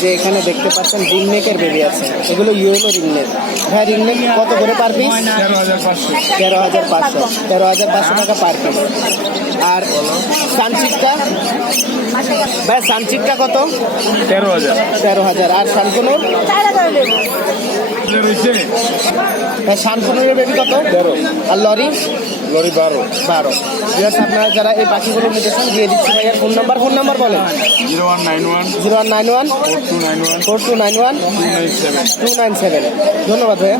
যে এখানে দেখতে পাচ্ছেন রিংনেকের বেবি আছে, এগুলো ইয়েলো রিংনেক। হ্যাঁ, রিংনেক কত করে পার পিস? 13,500। 13,500 টাকা পার পিস। আর সানচিকটা ভাই, সানচিকটা কত? 13,000। 13,000। আর শানকুনুর? হ্যাঁ, শানকুনুরের বেবি কত? 13। আর লরি? লরি 12। 12। আপনারা যারা এই পাখিগুলো নিতে চান দিয়ে দিচ্ছি ভাইয়ার ফোন নাম্বার বলেন। 0191 0191 4291 4291 297। 297। ধন্যবাদ ভাইয়া।